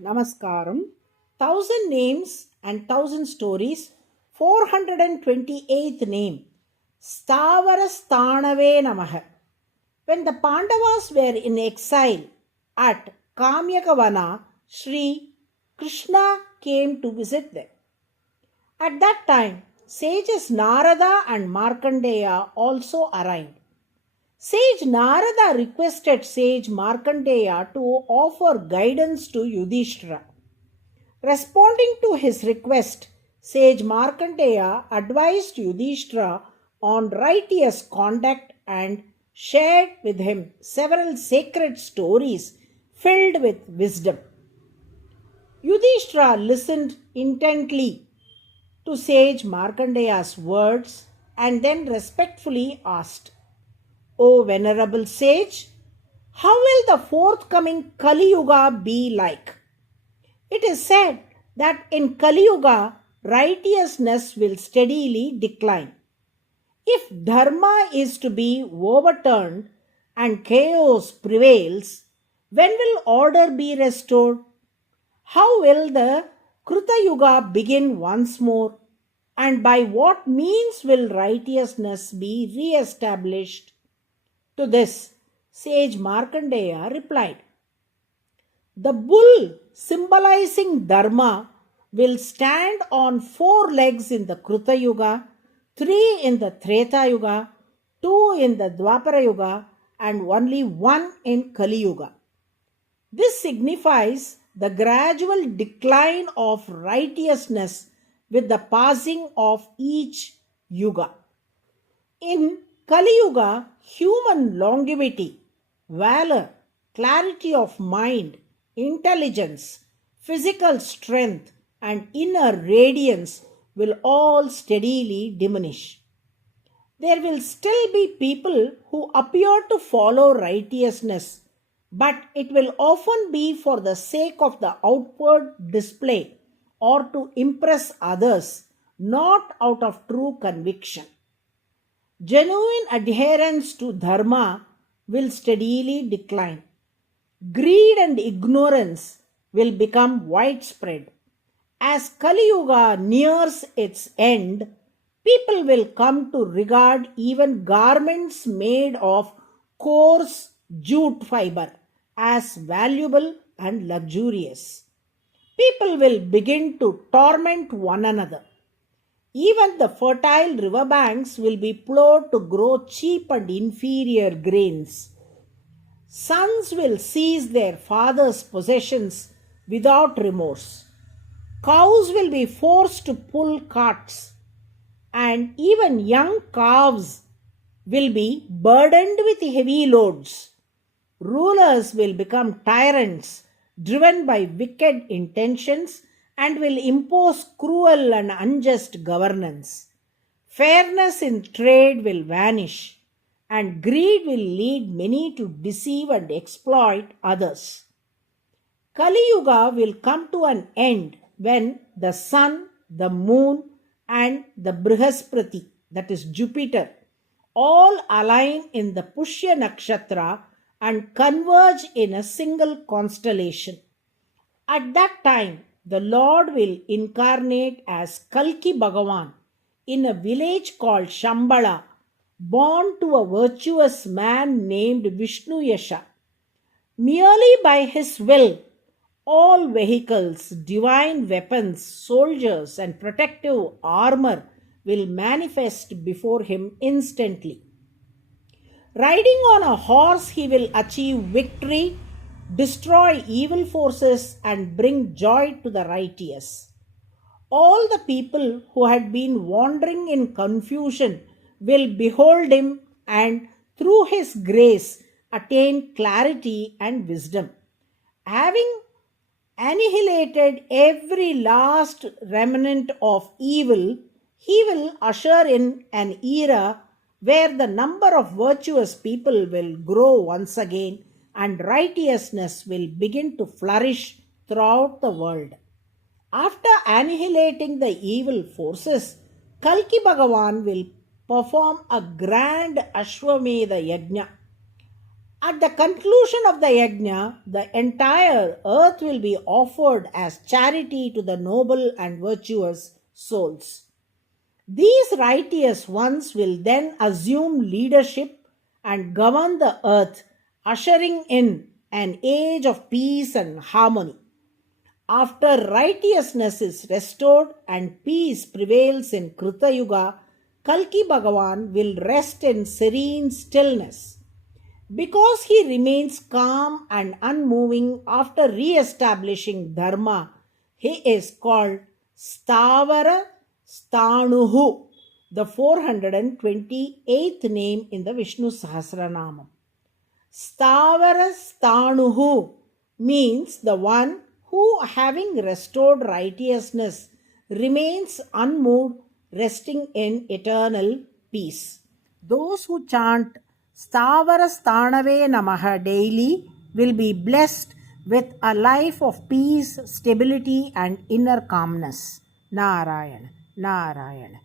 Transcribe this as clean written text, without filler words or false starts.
Namaskaram. 1,000 names and 1,000 stories. 428th name. STHAAVARA NAMAH. When the Pandavas were in exile at Kamyakavana, Sri Krishna came to visit them. At that time, sages Narada and Markandeya also arrived. Sage Narada requested Sage Markandeya to offer guidance to Yudhishthira. Responding to his request, Sage Markandeya advised Yudhishthira on righteous conduct and shared with him several sacred stories filled with wisdom. Yudhishthira listened intently to Sage Markandeya's words and then respectfully asked, O venerable sage, how will the forthcoming Kali Yuga be like? It is said that in Kali Yuga, righteousness will steadily decline. If dharma is to be overturned and chaos prevails, when will order be restored? How will the Kruta Yuga begin once more? And by what means will righteousness be re-established? To this, sage Markandeya replied, the bull symbolizing Dharma will stand on 4 legs in the Kruta Yuga, 3 in the Treta Yuga, 2 in the Dwapara Yuga, and only 1 in Kali Yuga. This signifies the gradual decline of righteousness with the passing of each Yuga. In Kali Yuga, human longevity, valor, clarity of mind, intelligence, physical strength, and inner radiance will all steadily diminish. There will still be people who appear to follow righteousness, but it will often be for the sake of the outward display or to impress others, not out of true conviction. Genuine adherence to dharma will steadily decline. Greed and ignorance will become widespread. As Kali Yuga nears its end, people will come to regard even garments made of coarse jute fiber as valuable and luxurious. People will begin to torment one another. Even the fertile riverbanks will be plowed to grow cheap and inferior grains. Sons will seize their father's possessions without remorse. Cows will be forced to pull carts, and even young calves will be burdened with heavy loads. Rulers will become tyrants, driven by wicked intentions, and will impose cruel and unjust governance. Fairness in trade will vanish, and greed will lead many to deceive and exploit others. Kali Yuga will come to an end when the sun, the moon, and the Brihaspati, that is Jupiter, all align in the Pushya Nakshatra and converge in a single constellation. At that time, the Lord will incarnate as Kalki Bhagavan in a village called Shambhala, born to a virtuous man named Vishnu Yasha. Merely by his will, all vehicles, divine weapons, soldiers, and protective armor will manifest before him instantly. Riding on a horse, he will achieve victory, destroy evil forces, and bring joy to the righteous. All the people who had been wandering in confusion will behold him and, through his grace, attain clarity and wisdom. Having annihilated every last remnant of evil, he will usher in an era where the number of virtuous people will grow once again and righteousness will begin to flourish throughout the world. After annihilating the evil forces, Kalki Bhagavan will perform a grand Ashwamedha Yajna. At the conclusion of the yajna, the entire earth will be offered as charity to the noble and virtuous souls. These righteous ones will then assume leadership and govern the earth, ushering in an age of peace and harmony. After righteousness is restored and peace prevails in Krita Yuga, Kalki Bhagavan will rest in serene stillness. Because he remains calm and unmoving after re-establishing Dharma, he is called STHAAVARA STHAANUHU, the 428th name in the Vishnu Sahasranamam. STHAAVARA STHAANUHU means the one who, having restored righteousness, remains unmoved, resting in eternal peace. Those who chant STHAAVARA STHAANAVE NAMAH daily will be blessed with a life of peace, stability, and inner calmness. Narayana, Narayana.